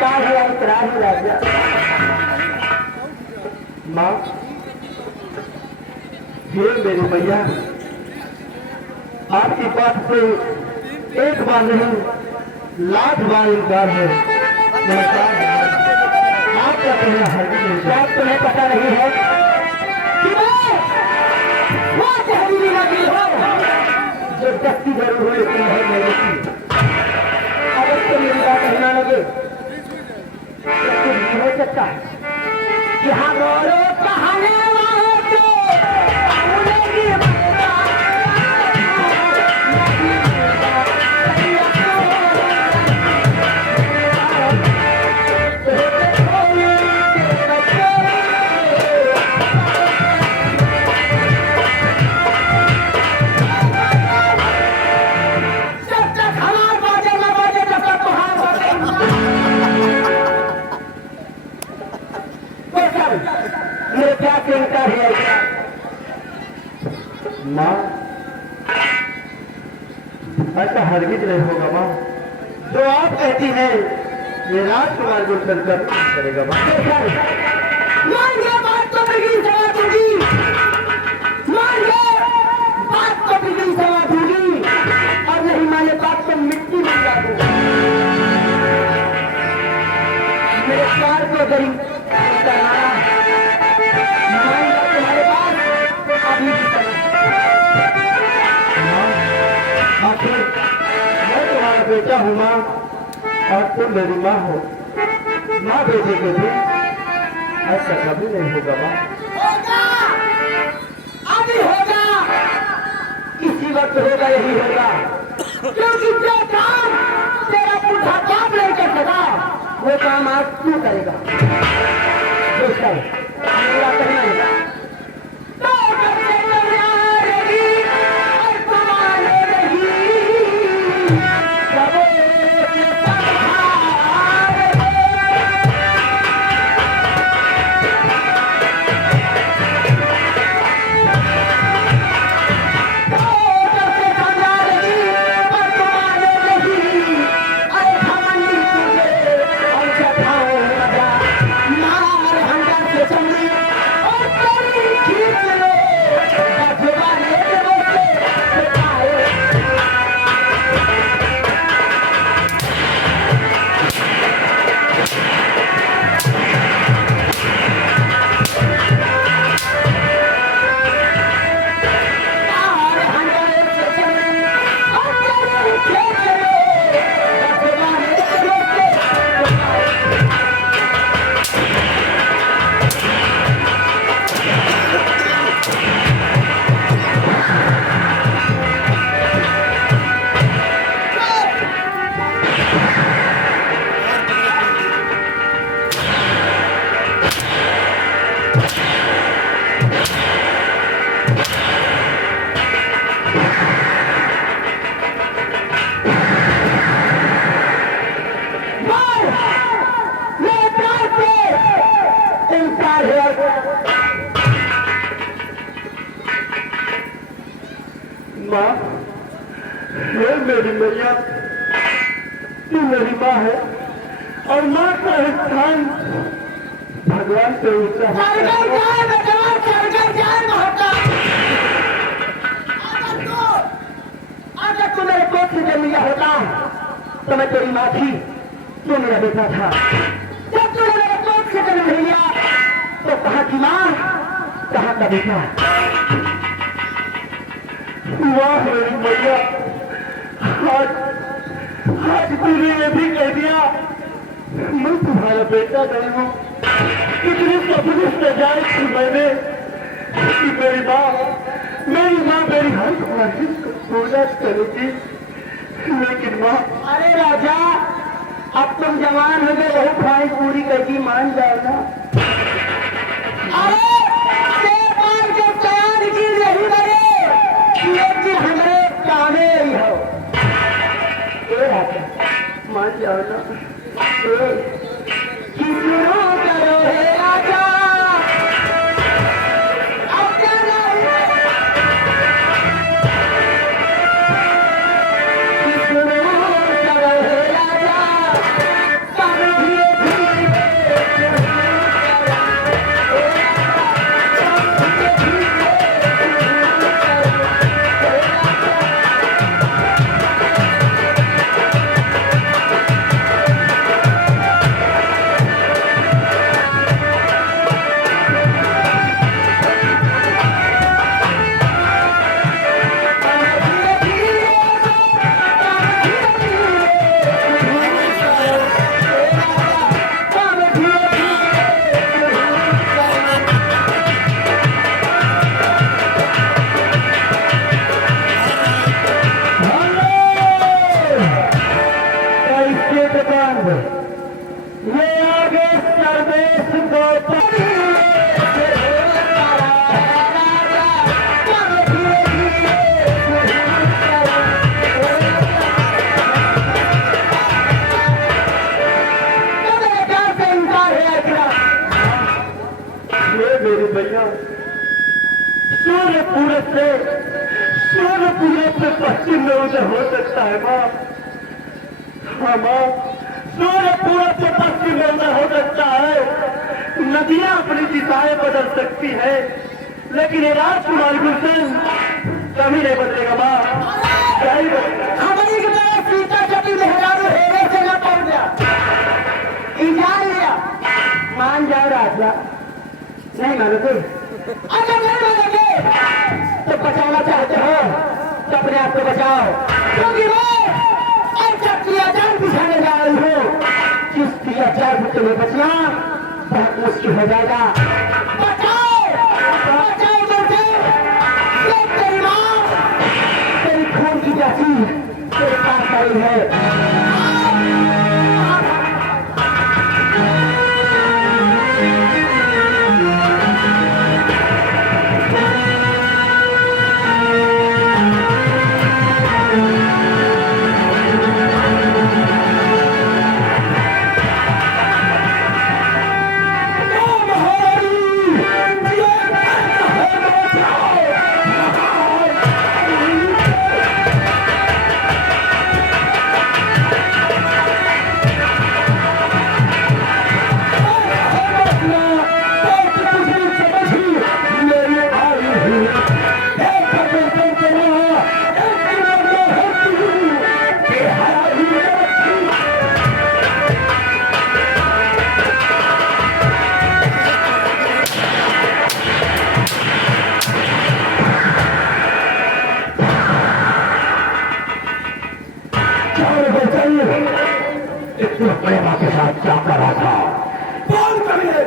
इनकार है या इकरार है राजा? माँ, ये मेरी मैया आपकी बात से एक बार नहीं लाख बार इनकार है। आपका कहना है क्या तुम्हें पता नहीं है कि मैं वो जहरीली लगी है जो दस्ती जरूर हुई है मेरे की। अगर तुम मेरी बात कहना लगे तो कुछ भी हो सकता है। यहाँ बोलो कहानी वाले को भूलेगी मेरा मेरे क्या चिंता है? माँ, ऐसा हरगिज नहीं होगा माँ। जो आप कहती हैं ये राजकुमार को चलकर करेगा माँ। मान ये बात तो बिगड़ी सवा दूंगी, मान ये बात तो बिगड़ी सवा दूंगी, और नहीं माने बात तो मिट्टी में मिला दूंगी। मेरे प्यार को गरीब तुम्हारे पास अभी भी आखिर मैं तुम्हारा बेटा हूँ माँ, और तुम मेरी माँ हो। माँ बेटे के भी ऐसा कभी नहीं होगा माँ। होगा, अभी होगा, इसी वक्त होगा, यही होगा, क्योंकि जो काम तेरा पुरखा बाप नहीं कर सका वो काम आज तू करेगा। दोस्तों, मेरा करना है तो करते कल्याणेगी और कमानेगी सबों से माँ, ये मेरी मैया, तू मेरी माँ है, और माँ का स्थान भगवान से ऊंचा है। अगर तू मेरे कोख से जन्म लिया होता तो मैं तेरी माँ थी, तू मेरा बेटा था। जब तूने मेरे कोख से जन्म लिया तो कहाँ की माँ, कहाँ का बेटा? वाह मेरी मैया, आज तूने ये भी कह दिया मैं तुम्हारा बेटा नहीं हूँ। इतनी सफलित सजाए थी मैंने कि मेरी माँ मेरी हर ख्वाहिश को पूरा करेगी। लेकिन माँ, अरे राजा, अब तुम जवान हो गए, वही ख्वाहिश पूरी करके मान जाओ ना। अरे शेरपान के तैयार की नहीं बने, लेकिन हमारे कामे ही हो। ए राजा, मान जाओ ना। कितनो करो हे राजा, अब क्या नहीं। कितनो करो हे राजा, कभी भी मेरी भैया, सूर्य पूरब से पश्चिम में उदय हो सकता है माँ। हाँ माँ, सूर्य पूरब से पश्चिम में उदय हो सकता है। नदियां अपनी दिशाएं बदल सकती है, लेकिन ये राजकुमार गुलशन कभी नहीं बदलेगा माँ, क्या ही बदलेगा। हमारी की तरह सीता जब लहरारू हेरे से न पड़ गया, इंजार लिया, मान जाओ राजा। नहीं मानोगे? अगर नहीं मानोगे तो बचाना चाहते हो तो अपने आप को बचाओ, क्योंकि मैं ऐसा क्रियाचार दिखाने जा रही हूँ जिस क्रियाचार से तुम्हें बचना बहुत मुश्किल हो जाएगा। बचाओ, बचाओ मुझे। ये तेरी माँ तेरी खून की प्यासी तेरे पास आई है। इतने प्रेमा के साथ क्या कर रहा था? कौन करिए?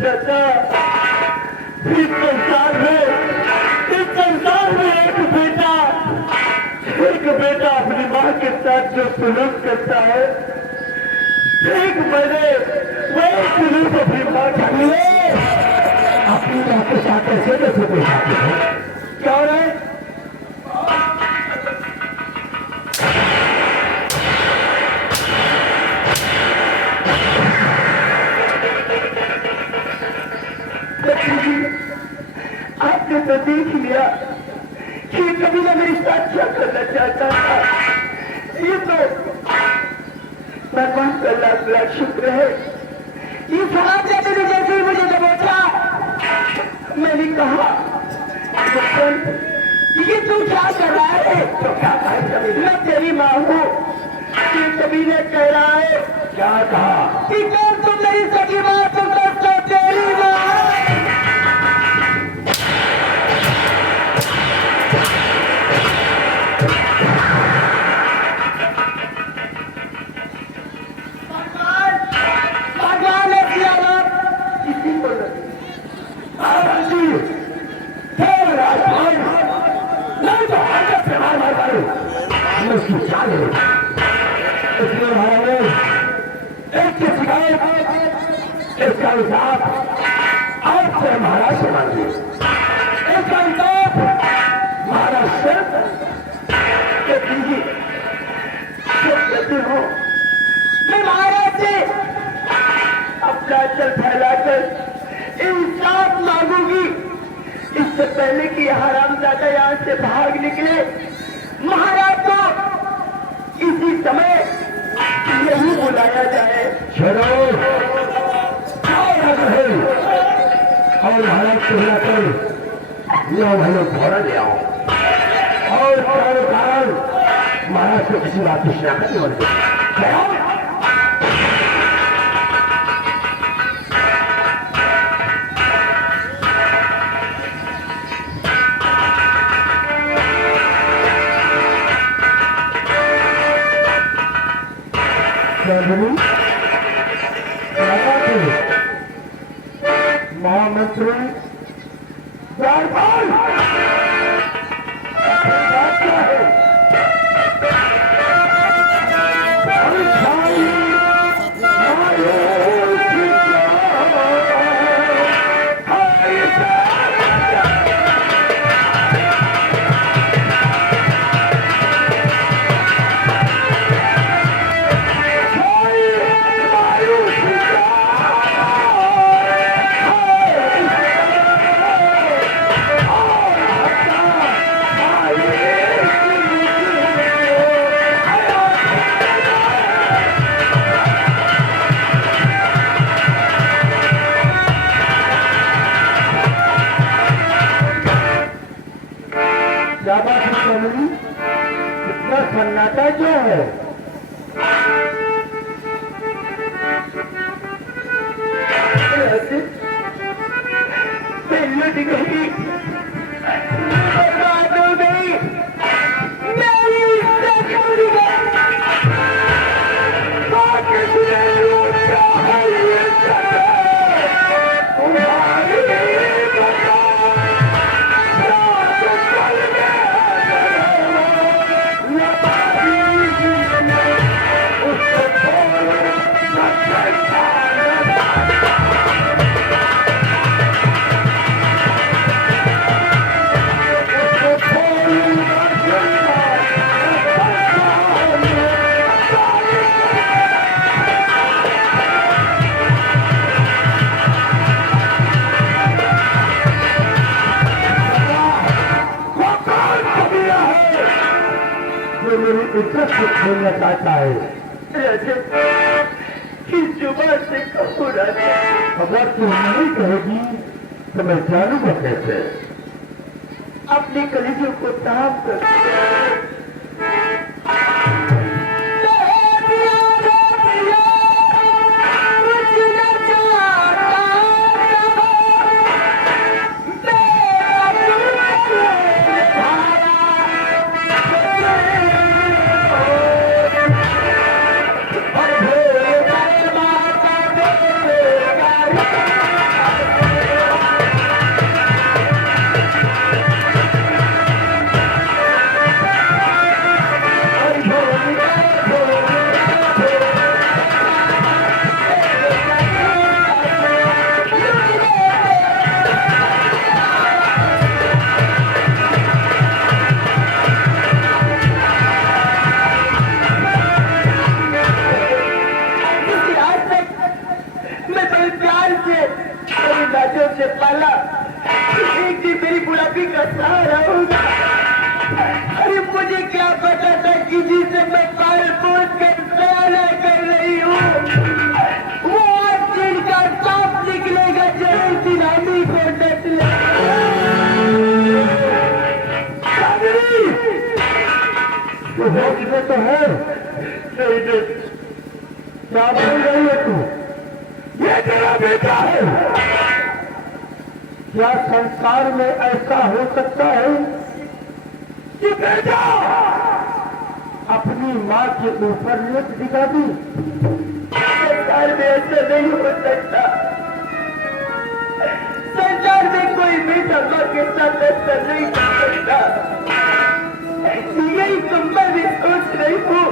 चाचा, इस संसार में एक बेटा अपनी माँ के साथ जो सुलूक करता है, एक मैंने वही सुलूक अपनी माँ का अपनी माँ के साथ कैसे कैसे पेश आते हैं? क्या हो रहा है? आपने तो देख लिया कि कभी ना मेरी साथ क्या करना चाहता था। ये तो भगवान का लाख लाख शुक्र है। ये खराब जाते थे जैसे ही मुझे दबोचा, मैंने कहा ये तू क्या कर रहा है? तो क्या कहा? मैं तेरी माँ हूँ। ये कभी ने कह रहा है। क्या कहा? कि कौन तुम मेरी सगी माँ, तुम तो तेरी माँ। उसकी चाल है, इसलिए हमारे एक की शिकायत, इसका हिसाब आपसे महाराज से मांगिए। इसका हिसाब महाराज से दीजिए। कहते हो मैं महाराज से अपना चल फैलाकर इंसाफ मांगूंगी। इससे पहले कि हरामजादा यहाँ से भाग निकले, महाराज को इसी समय यही बुलाया जाए। छोड़ो और महाराज को बुलाकर यो भाई घोड़ा ले आओ और कारण महाराज को किसी बात की शिकायत नहीं होनी। महामंत्री है? लुट गई, बर्बाद हो गई, मेरी इज्जत उड़ गई। किसने लूटा है ये जगह? तुम्हारी बता, रात कल में लबारी जिसने उसको छोड़ सकता मेरी इज्जत को खोलना चाहता है। किस जुबान से कहूँ राजा? अगर तू नहीं कहेगी तो मैं जानूंगा कैसे? अपने कलेजों को ताम कर से पाला, एक दिन मेरी बुढ़ापी का सहारा होगा। अरे मुझे क्या पता था कि जिसे मैं पाल पोस कर सहारा कर रही हूँ वो आज दिन का सांप निकलेगा जो सिलामी को डट ले। तो है क्या बोल रही है तू? ये तेरा बेटा है। क्या संसार में ऐसा हो सकता है कि बेटा अपनी माँ के ऊपर लेट दिखा दी? संसार में ऐसा नहीं हो सकता। संसार में कोई बेटा माँ के साथ ऐसा नहीं कर सकता। यही तो मैं भी सोच रही हूँ,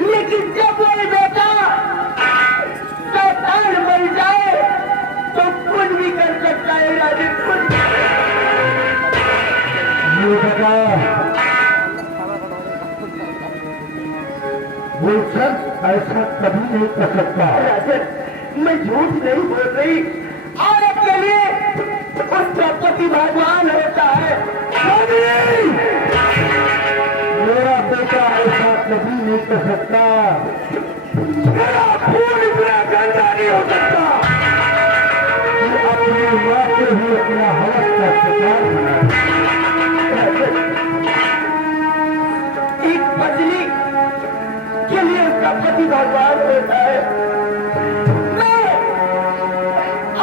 लेकिन जब कोई बेटा शैतान बन जाए तो कुछ भी कर सकता है राजे, कुछ। ये बेटा वो शख्स ऐसा कभी नहीं कर सकता। राजन मैं झूठ नहीं बोल रही, औरत के लिए उसका पति भगवान होता है। मेरा बेटा ऐसा कभी नहीं कर सकता। मेरा खून इतना गंदा नहीं हो सकता कि अपनी माँ से ही अपना हवस का शिकार बना। एक पत्नी के लिए उसका पति भगवान होता है। मैं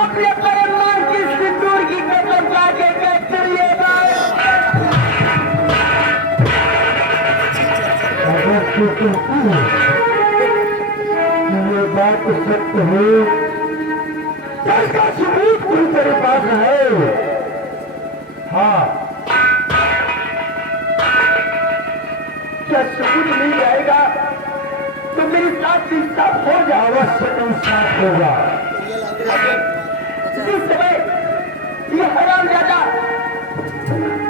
अपने परिवार की सिंदूर की कसम खा के कहती हूँ ये बात सत्य है, इसका सबूत कोई तेरे पास है? हाँ, क्या सबूत मिल जाएगा तो मेरे साथ इंसाफ हो जाए। अवश्य इंसाफ होगा। जिस समय ये हरामजादा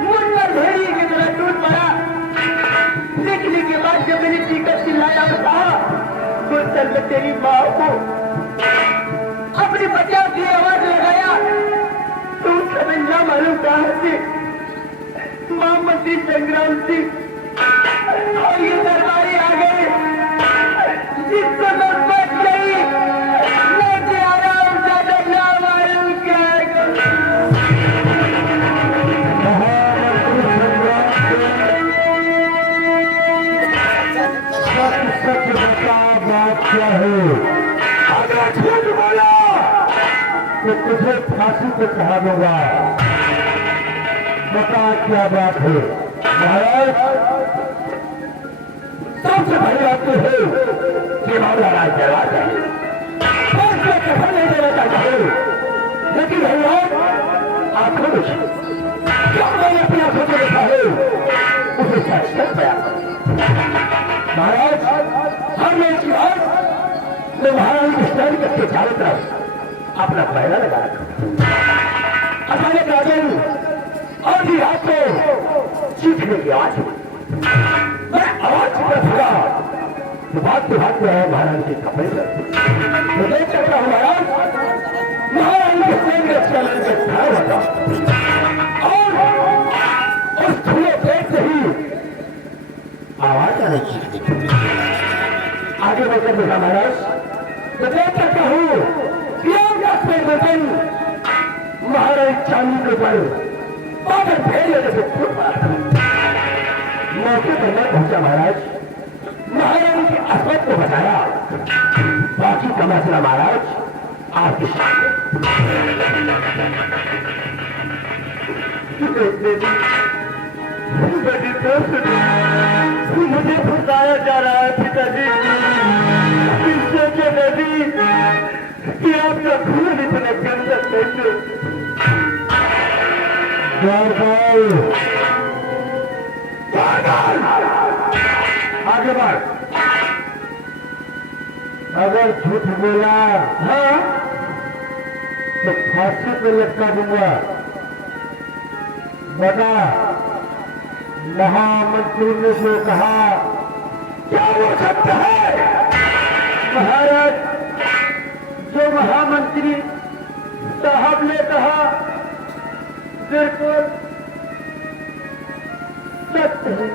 मुझ पर भेड़िए की तरह टूट पड़ा, देखने के बाद जब मैंने टिकट चिल्लाया और कहा गुलशन में तेरी माँ को अपनी बचाव की आवाज लगाया, तो उस समय ना मालूम कहा से मोहम्मद संग्राम सिंह और ये दरबारी आ गए, जिससे मैं बच गई। मुझे आराम ज्यादा ना मालूम क्या बात क्या है? अगर झूठ बोला तो तुझे फांसी पे चढ़ा दूंगा। बता क्या बात है? महाराज सबसे बड़ी बात तो है कि मौलाना जला चाहिए और क्या कफन नहीं देना चाहता है, लेकिन भगवान आंखों में क्या मैंने अपनी आंखों से देखा है उसे सच सच बयान करो। महाराज हर मेरे की बात मैं महारानी के स्टैंड के चारों तरफ अपना पहला लगा रखा। अचानक राजन और भी रात को चीखने की आवाज हुई। मैं आवाज पर भगा तो भागते आया महारानी के कपड़े पर। तो देख सकता हूँ महाराज महारानी के स्टैंड के चलन से खड़ा होता और उस खुले पेट से ही आवाज आने की। आगे बढ़कर देखा महाराज तो देख सकता हूँ महाराज चांदी के ऊपर बादल फेर लेने से फूट पड़ा था। मौके पर मैं पहुंचा महाराज, महारानी के अस्पत को बताया। बाकी का मसला महाराज आपके सामने। मुझे फंसाया जा रहा है पिताजी। सोचे नदी कि आपका खून इतना गंदा कैसे? आगे बढ़। अगर झूठ बोला हाँ तो फांसी पे लटका दूंगा। बता महामंत्री ने जो कहा क्या वो सत्य है? महाराज जो महामंत्री साहब ने कहा बिल्कुल सत्य है।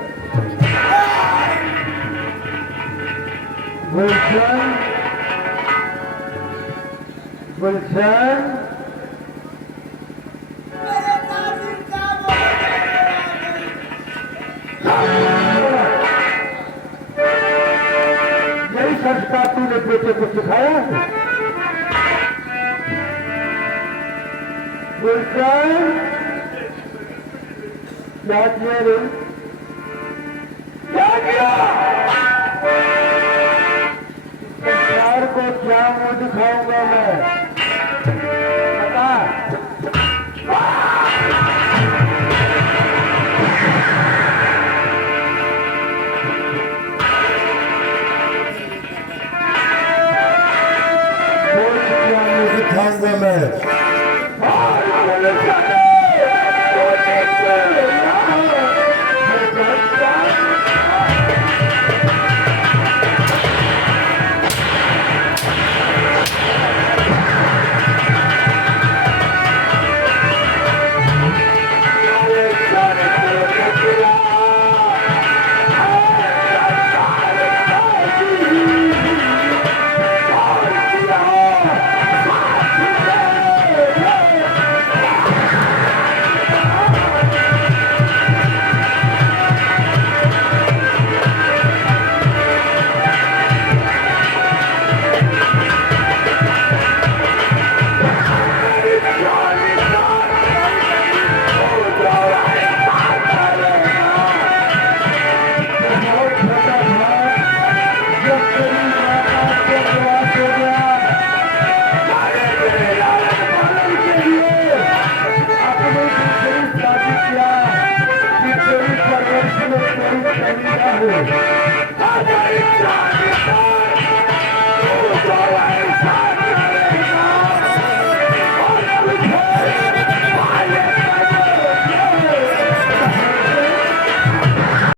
गुलशन गुलशन यही संस्कार तूने बेटे को सिखाया है? गुलशन क्या किया रे? क्या किया? संसार को क्या मुंह दिखाऊंगा मैं? बता। क्या मुंह दिखाऊंगा मैं?